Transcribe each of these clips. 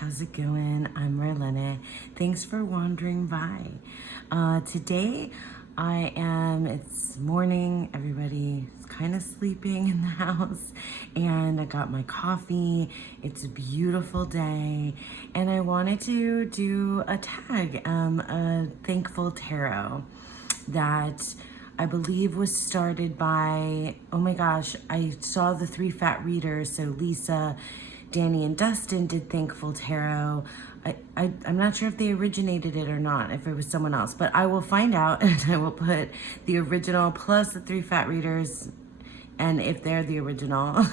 how's it going? I'm Marlene. Thanks for wandering by. Today it's morning, everybody is kind of sleeping in the house, and I got my coffee. It's a beautiful day, and I wanted to do a tag, a thankful tarot that I believe was started by, oh my gosh, I saw the 3 fat readers, so Lisa, Dani, and Dustin did Thankful Tarot. I'm not sure if they originated it or not, if it was someone else, but I will find out, and I will put the original plus the 3 fat readers, and if they're the original,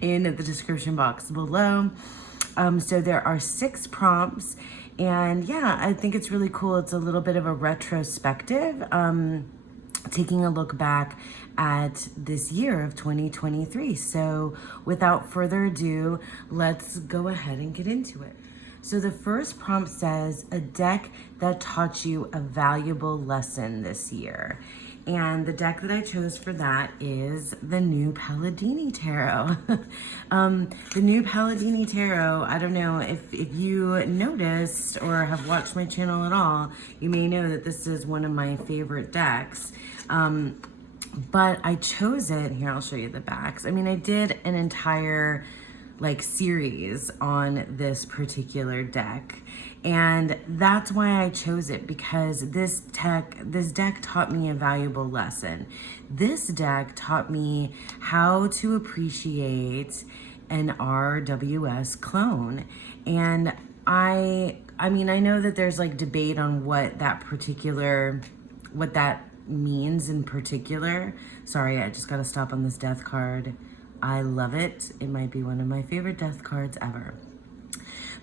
in the description box below. So there are 6 prompts, and yeah, I think it's really cool. It's a little bit of a retrospective, taking a look back at this year of 2023. So without further ado, let's go ahead and get into it. So the first prompt says, a deck that taught you a valuable lesson this year. And the deck that I chose for that is the New Palladini Tarot. The New Palladini Tarot, I don't know if you noticed or have watched my channel at all, you may know that this is one of my favorite decks. But I chose it, here I'll show you the backs. I mean, I did an entire series on this particular deck, and that's why I chose it, because this deck taught me a valuable lesson. This deck taught me how to appreciate an RWS clone, and I mean, I know that there's debate on what that means in particular. Sorry, I just gotta stop on this death card. I love it. It might be one of my favorite death cards ever.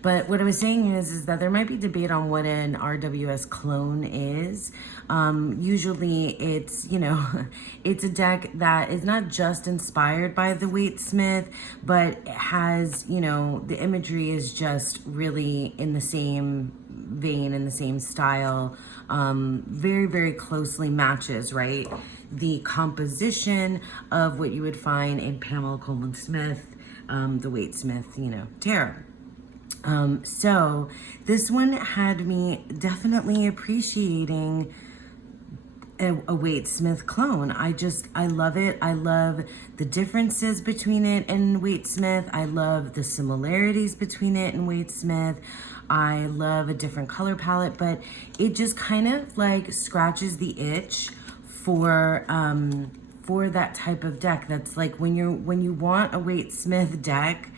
But what I was saying is that there might be debate on what an RWS clone is. Usually it's, it's a deck that is not just inspired by the Waite-Smith, but it has, the imagery is just really in the same vein, in the same style, very, very closely matches, right? The composition of what you would find in Pamela Coleman Smith, the Waite-Smith, tarot. So this one had me definitely appreciating a Waite-Smith clone. I love it. I love the differences between it and Waite-Smith. I love the similarities between it and Waite-Smith. I love a different color palette, but it just kind of scratches the itch for that type of deck. That's when you want a Waite-Smith deck,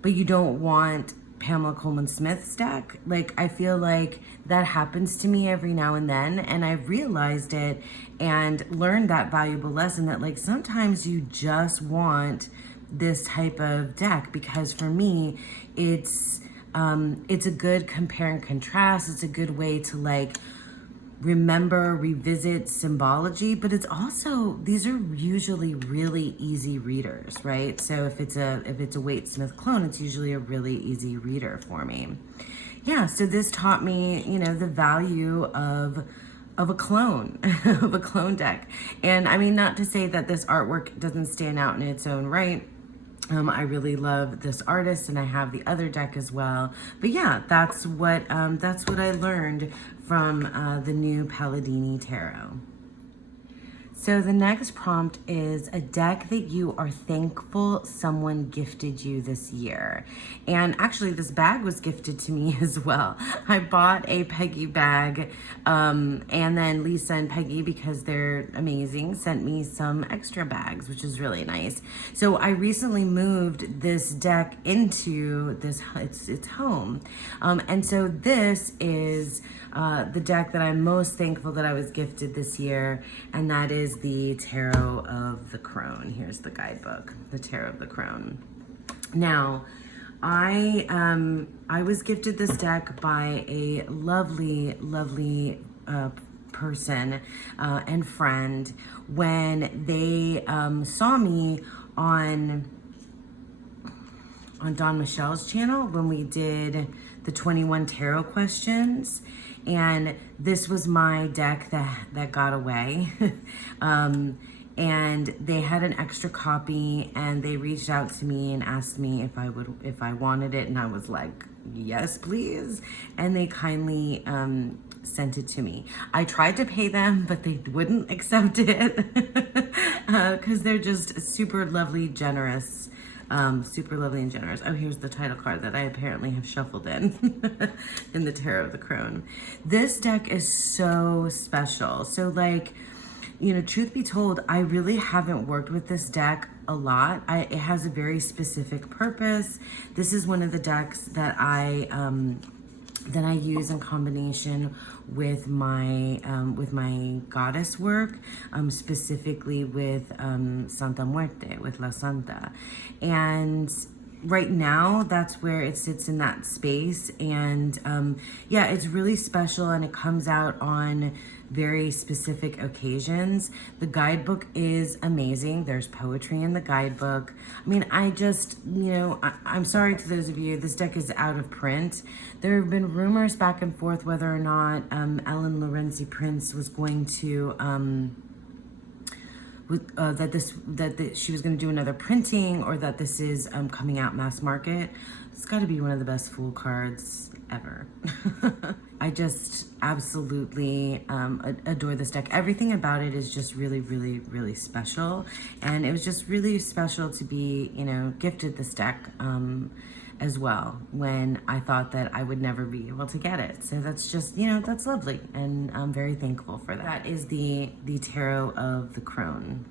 but you don't want Pamela Coleman Smith's deck. I feel like that happens to me every now and then, and I've realized it and learned that valuable lesson that sometimes you just want this type of deck, because for me it's a good compare and contrast. It's a good way to remember, revisit symbology, but it's also, these are usually really easy readers, right? So if it's a Waite-Smith clone, it's usually a really easy reader for me. Yeah, so this taught me, the value of a clone, of a clone deck. And I mean, not to say that this artwork doesn't stand out in its own right. I really love this artist, and I have the other deck as well. But yeah, that's what I learned from the New Palladini Tarot. So the next prompt is a deck that you are thankful someone gifted you this year. And actually this bag was gifted to me as well. I bought a Peggy bag, and then Lisa and Peggy, because they're amazing, sent me some extra bags, which is really nice. So I recently moved this deck into its home. And so this is the deck that I'm most thankful that I was gifted this year, and that is the Tarot of the Crone. Here's the guidebook, the Tarot of the Crone. Now, I was gifted this deck by a lovely, lovely person and friend when they saw me on Don Michelle's channel when we did the 21 tarot questions, and this was my deck that got away. And they had an extra copy, and they reached out to me and asked me if I wanted it, and I was like, yes, please. And they kindly sent it to me. I tried to pay them, but they wouldn't accept it because they're just super lovely, generous. Super lovely and generous. Oh, here's the title card that I apparently have shuffled in in the Tarot of the Crone. This deck is so special. So like, you know, truth be told, I really haven't worked with this deck a lot. It has a very specific purpose. This is one of the decks that I use in combination with my goddess work, specifically with Santa Muerte, with La Santa. And right now, that's where it sits in that space. And yeah, it's really special, and it comes out on very specific occasions. The guidebook is amazing. There's poetry in the guidebook. I mean, I just, you know, I'm sorry to those of you, this deck is out of print. There have been rumors back and forth whether or not Ellen Lorenzi Prince was going to she was going to do another printing, or that this is coming out mass market. It's got to be one of the best Fool cards ever. I just absolutely adore this deck. Everything about it is just really, really, really special. And it was just really special to be, you know, gifted this deck as well, when I thought that I would never be able to get it. So that's just, you know, that's lovely. And I'm very thankful for that. That is the Tarot of the Crone.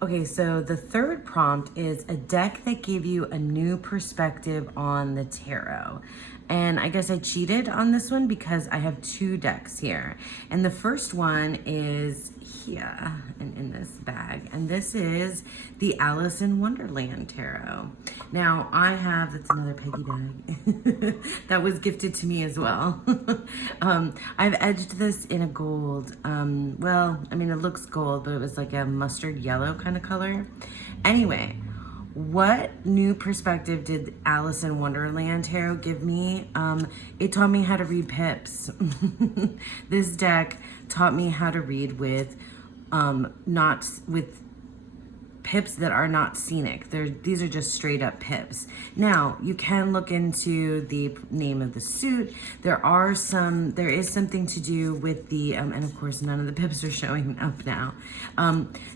Okay, so the third prompt is a deck that gave you a new perspective on the tarot. And I guess I cheated on this one because I have two decks here. And the first one is here and in this bag. And this is the Alice in Wonderland Tarot. Now I have, that's another Peggy bag that was gifted to me as well. I've edged this in a gold. Well, I mean, it looks gold, but it was like a mustard yellow kind of color. Anyway, what new perspective did Alice in Wonderland Tarot give me? It taught me how to read pips. This deck taught me how to read with not with pips that are not scenic. These are just straight up pips. Now, you can look into the name of the suit. There is something to do with the, and of course none of the pips are showing up now.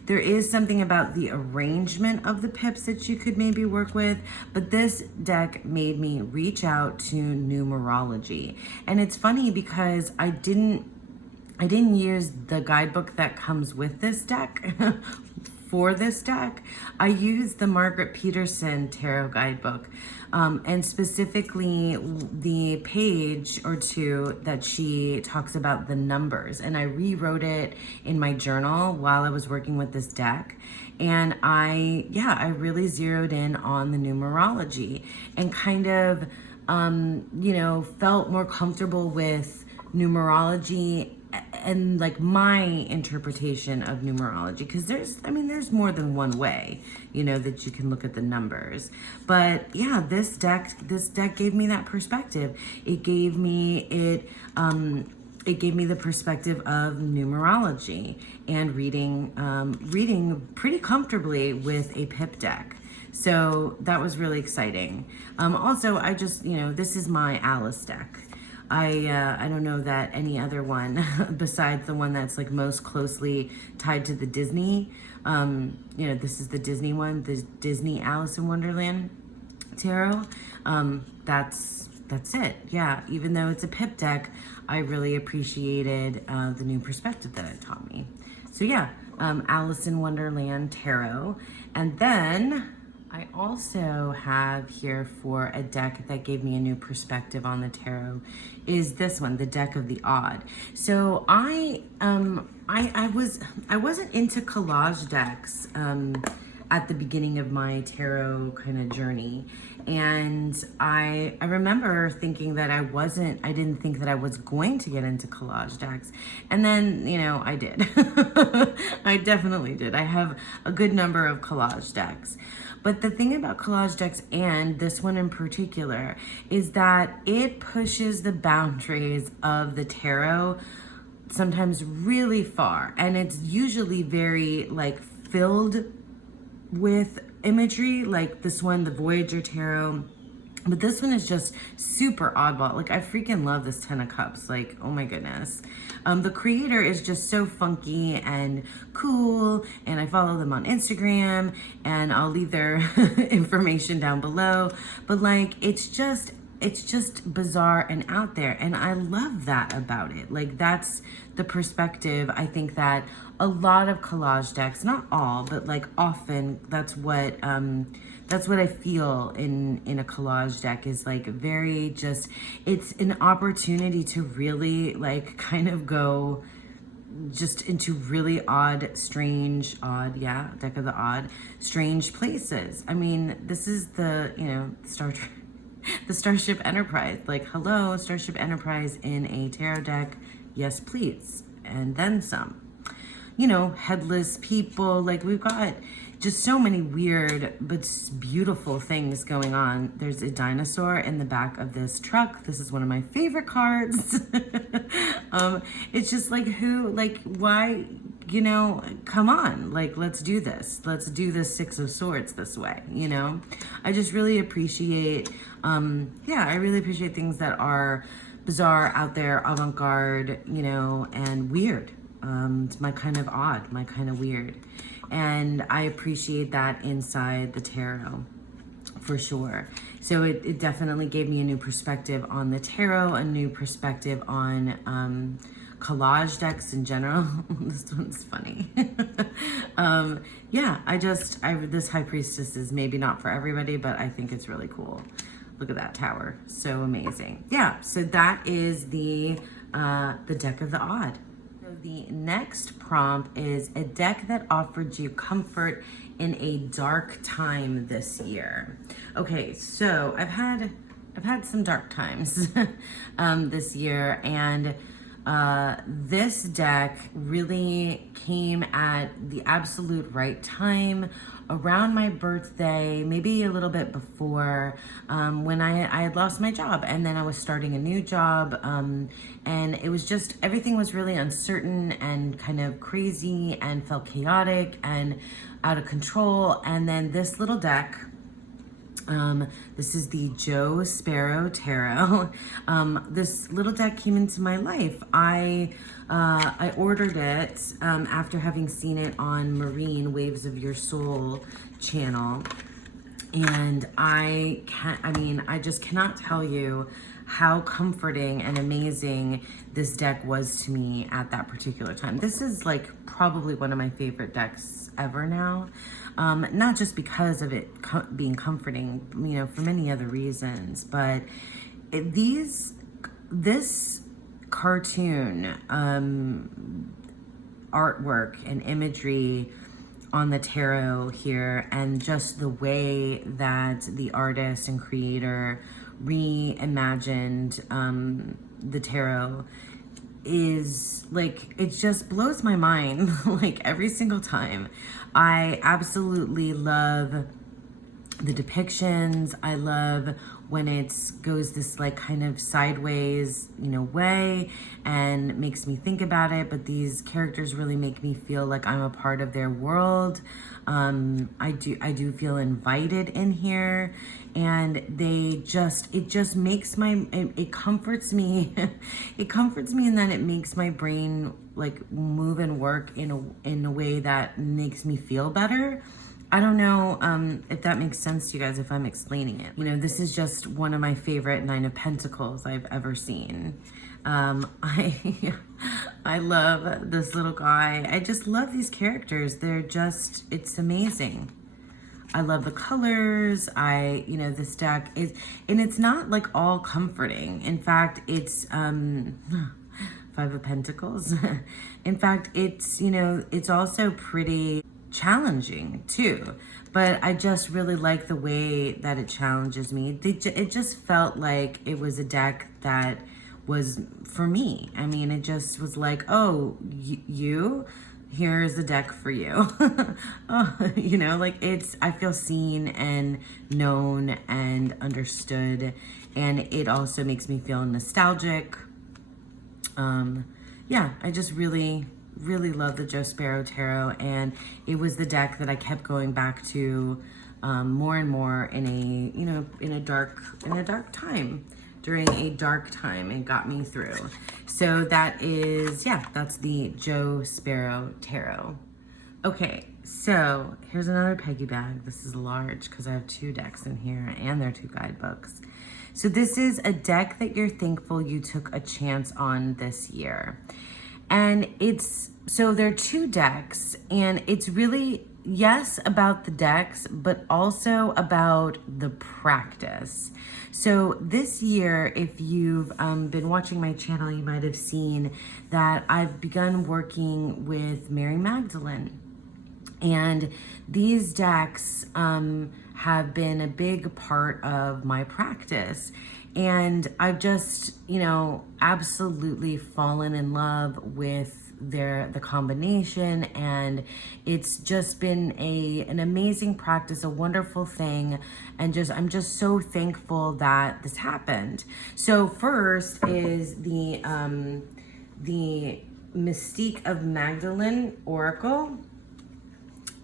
There is something about the arrangement of the pips that you could maybe work with, but this deck made me reach out to numerology. And it's funny because I didn't use the guidebook that comes with this deck for this deck. I used the Margaret Peterson Tarot Guidebook, and specifically the page or two that she talks about the numbers. And I rewrote it in my journal while I was working with this deck. And I really zeroed in on the numerology and kind of, you know, felt more comfortable with numerology and like my interpretation of numerology, because there's more than one way, you know, that you can look at the numbers. But yeah, this deck gave me that perspective. It gave me the perspective of numerology and reading pretty comfortably with a pip deck. So that was really exciting. Also, I just, you know, this is my Alice deck. I don't know that any other one besides the one that's like most closely tied to the Disney. You know, this is the Disney one, the Disney Alice in Wonderland Tarot. That's it. Yeah, even though it's a pip deck, I really appreciated the new perspective that it taught me. So yeah, Alice in Wonderland Tarot. And then I also have here for a deck that gave me a new perspective on the tarot is this one, the Deck of the Odd. So I wasn't into collage decks at the beginning of my tarot kind of journey. And I remember thinking that I didn't think that I was going to get into collage decks. And then, you know, I did. I definitely did. I have a good number of collage decks. But the thing about collage decks, and this one in particular, is that it pushes the boundaries of the tarot sometimes really far. And it's usually very like filled with imagery, like this one, the Voyager Tarot. But this one is just super oddball. Like, I freaking love this 10 of Cups. Like, oh my goodness. The creator is just so funky and cool, and I follow them on Instagram, and I'll leave their information down below. But like, it's just bizarre and out there, and I love that about it. Like, that's the perspective. I think that a lot of collage decks, not all, but like often, that's what I feel in a collage deck, is like very just, it's an opportunity to really like kind of go just into really odd, strange, odd, yeah, deck of the odd, strange places. I mean, this is the, you know, the Starship Enterprise. Like, hello, Starship Enterprise in a tarot deck. Yes, please. And then some. You know, headless people. Like, we've got just so many weird but beautiful things going on. There's a dinosaur in the back of this truck. This is one of my favorite cards. It's just like, who, like, why, you know, come on, like, let's do this. Let's do this Six of Swords this way, you know? I just really appreciate, yeah, I really appreciate things that are bizarre, out there, avant-garde, you know, and weird. It's my kind of odd, my kind of weird. And I appreciate that inside the tarot, for sure. So it definitely gave me a new perspective on the tarot, a new perspective on collage decks in general. This one's funny. Yeah, this High Priestess is maybe not for everybody, but I think it's really cool. Look at that tower, so amazing. Yeah, so that is the deck of the odd. So the next prompt is a deck that offered you comfort in a dark time this year. Okay, so I've had some dark times this year, and this deck really came at the absolute right time, around my birthday, maybe a little bit before, when I had lost my job, and then I was starting a new job, and it was just, everything was really uncertain and kind of crazy and felt chaotic and out of control. And then this little deck, this is the Joe Sparrow Tarot. This little deck came into my life. I ordered it after having seen it on Marine Waves of Your Soul channel, and I just cannot tell you how comforting and amazing this deck was to me at that particular time. This is like probably one of my favorite decks ever now. Not just because of it being comforting, you know, for many other reasons, but this cartoon artwork and imagery on the tarot here, and just the way that the artist and creator reimagined the tarot is like, it just blows my mind like every single time. I absolutely love the depictions. I love when it goes this like kind of sideways, you know, way, and makes me think about it, but these characters really make me feel like I'm a part of their world. I do feel invited in here, and it just makes it comforts me. It comforts me in that it makes my brain like move and work in a way that makes me feel better. I don't know if that makes sense to you guys if I'm explaining it. You know, this is just one of my favorite Nine of Pentacles I've ever seen. I love this little guy. I just love these characters. It's amazing. I love the colors. This deck is, and it's not like all comforting. In fact, it's Five of Pentacles. In fact, it's also pretty challenging too, but I just really like the way that it challenges me. It just felt like it was a deck that was for me. I mean, it just was like, oh, here's a deck for you. Oh, I feel seen and known and understood, and it also makes me feel nostalgic. I just really love the Joe Sparrow Tarot, and it was the deck that I kept going back to more and more in a, in a dark time, during a dark time, and got me through. So that is, that's the Joe Sparrow Tarot. Okay, so here's another Peggy bag. This is large because I have 2 decks in here and they're 2 guidebooks. So this is a deck that you're thankful you took a chance on this year. And so there are 2 decks, and it's really, yes, about the decks, but also about the practice. So this year, if you've been watching my channel, you might have seen that I've begun working with Mary Magdalene. And these decks have been a big part of my practice. And I've just, absolutely fallen in love with the combination, and it's just been an amazing practice, a wonderful thing, and I'm just so thankful that this happened. So first is the Mystique of Magdalene Oracle.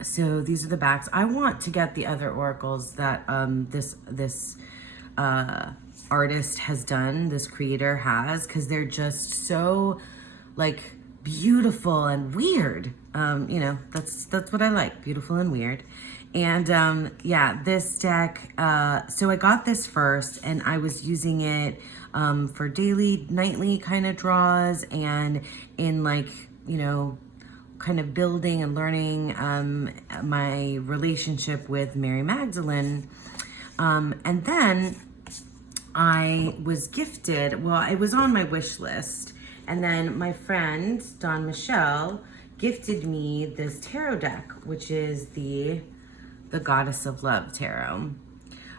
So these are the backs. I want to get the other oracles that this artist has done, this creator has, because they're just so like beautiful and weird. That's what I like, beautiful and weird. And this deck, so I got this first, and I was using it for daily, nightly kind of draws, and in kind of building and learning my relationship with Mary Magdalene. And then I was gifted, it was on my wish list, and then my friend, Dawn Michelle, gifted me this tarot deck, which is the Goddess of Love Tarot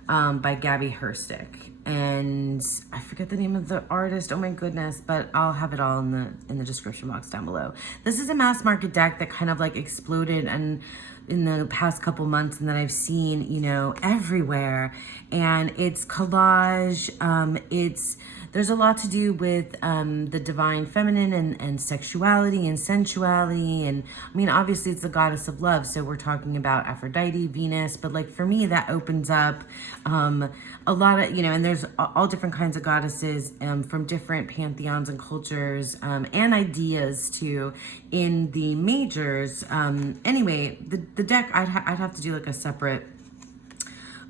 by Gabby Herstick. And I forget the name of the artist, oh my goodness, but I'll have it all in the description box down below. This is a mass market deck that kind of like exploded and in the past couple months, and that I've seen, everywhere. And it's collage, there's a lot to do with the divine feminine and sexuality and sensuality. And I mean, obviously it's the goddess of love, so we're talking about Aphrodite, Venus, but like for me, that opens up a lot of, and there's all different kinds of goddesses from different pantheons and cultures and ideas too in the majors. Anyway, the deck, I'd have to do like a separate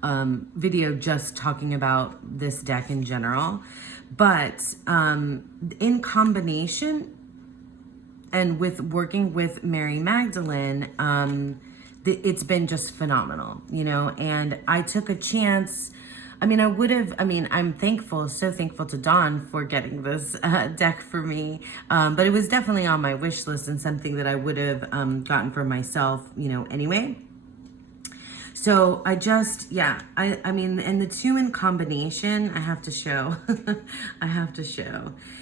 video just talking about this deck in general. But in combination and with working with Mary Magdalene, it's been just phenomenal, and I took a chance. I'm thankful, so thankful to Dawn for getting this deck for me. But it was definitely on my wish list and something that I would have gotten for myself, anyway. So I just, and the 2 in combination, I have to show.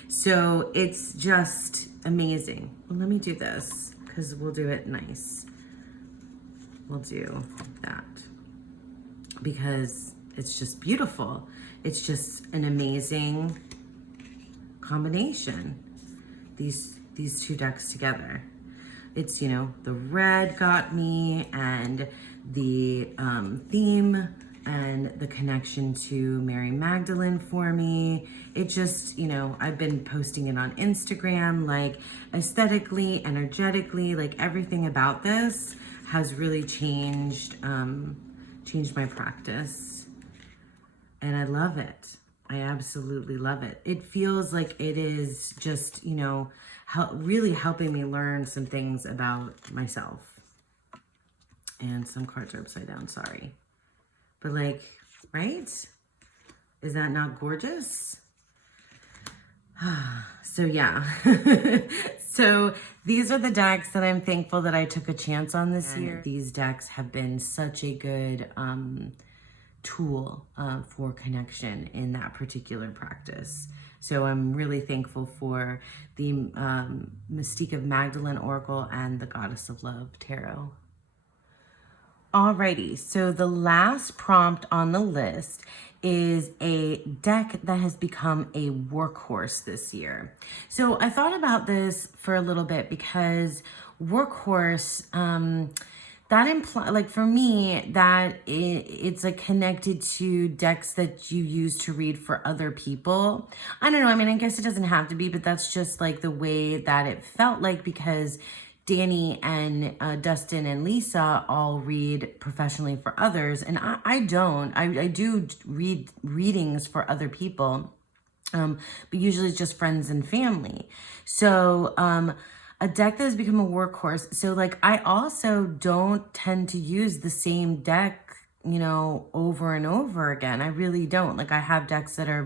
So it's just amazing. Well, let me do this because we'll do it nice. We'll do that because it's just beautiful. It's just an amazing combination. These 2 decks together. It's, the red got me, and the theme and the connection to Mary Magdalene for me. It just, I've been posting it on Instagram, like aesthetically, energetically, like everything about this has really changed my practice. And I love it. I absolutely love it. It feels like it is just, really helping me learn some things about myself. And some cards are upside down, sorry. But like, right? Is that not gorgeous? So yeah. So these are the decks that I'm thankful that I took a chance on this year. These decks have been such a good tool for connection in that particular practice. So I'm really thankful for the Mystique of Magdalene Oracle and the Goddess of Love Tarot. Alrighty, so the last prompt on the list is a deck that has become a workhorse this year. So I thought about this for a little bit because workhorse, that imply, like for me, that it's like connected to decks that you use to read for other people. I don't know. I mean, I guess it doesn't have to be, but that's just like the way that it felt like, because Dani and Dustin and Lisa all read professionally for others, and I don't. I do read readings for other people, but usually it's just friends and family. So a deck that has become a workhorse. So like I also don't tend to use the same deck, you know, over and over again. I really don't. Like I have decks that are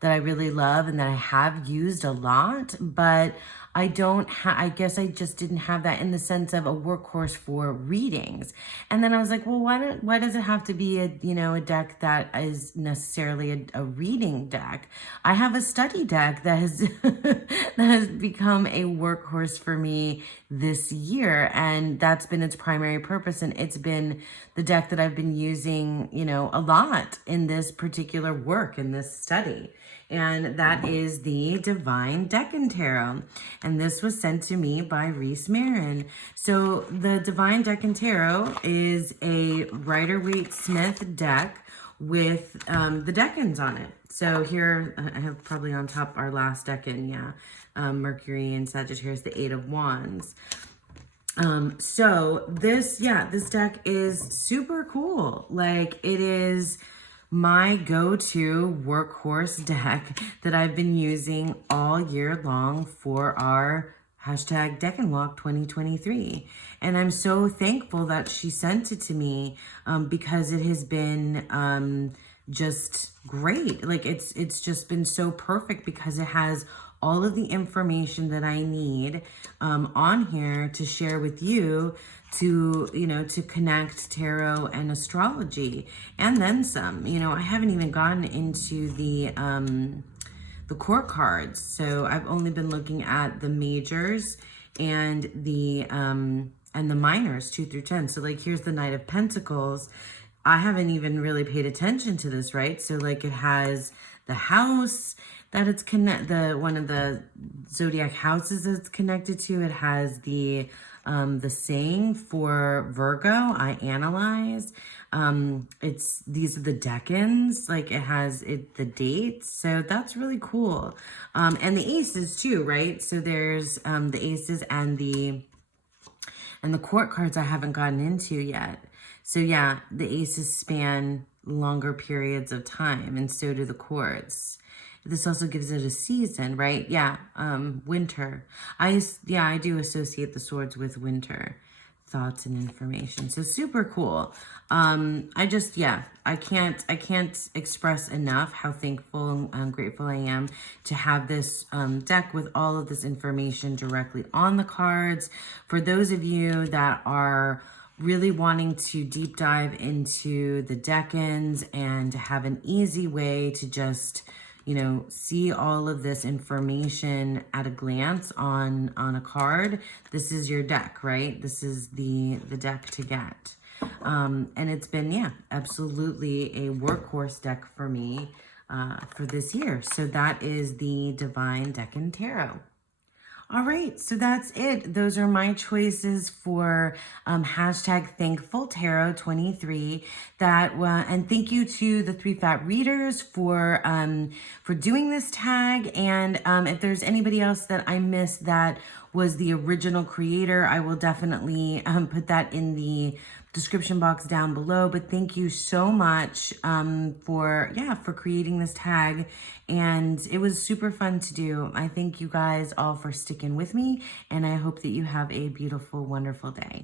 that I really love and that I have used a lot, but I don't I guess I just didn't have that in the sense of a workhorse for readings. And then I was like, well, why does it have to be a, you know, a deck that is necessarily a reading deck? I have a study deck that has that has become a workhorse for me this year, and that's been its primary purpose, and it's been the deck that I've been using, you know, a lot in this particular work, in this study. And that is the Divine Decan Tarot. And this was sent to me by Reese Marin. So the Divine Decan Tarot is a Rider-Waite-Smith deck with the decans on it. So here I have probably on top our last decan, Mercury and Sagittarius, the Eight of Wands. So this deck is super cool. Like it is my go-to workhorse deck that I've been using all year long for our hashtag Deck and Walk 2023. And I'm so thankful that she sent it to me because it has been just great. Like it's just been so perfect because it has all of the information that I need on here to share with you to, you know, to connect tarot and astrology, and then some. You know, I haven't even gotten into the court cards. So I've only been looking at the majors and the minors, 2 through 10. So like here's the Knight of Pentacles. I haven't even really paid attention to this, right? So like it has the house that it's one of the zodiac houses it's connected to. It has the saying for Virgo, I analyze. These are the decans, like it has the dates. So that's really cool. And the aces too, right? So there's the aces and the court cards I haven't gotten into yet. So yeah, the aces span longer periods of time, and so do the courts. This also gives it a season, right? Yeah, winter. I do associate the swords with winter thoughts and information. So super cool. I can't express enough how thankful and grateful I am to have this deck with all of this information directly on the cards. For those of you that are really wanting to deep dive into the decans and have an easy way to just, you know, see all of this information at a glance on a card, this is your deck, right? This is the deck to get. And it's been, absolutely a workhorse deck for me for this year. So that is the Divine Decan Tarot. All right, so that's it. Those are my choices for hashtag Thankful Tarot 23. And thank you to the 3 Fat Readers for doing this tag. And if there's anybody else that I missed that was the original creator, I will definitely put that in the description box down below. But thank you so much for creating this tag, and it was super fun to do. I thank you guys all for sticking with me, and I hope that you have a beautiful, wonderful day.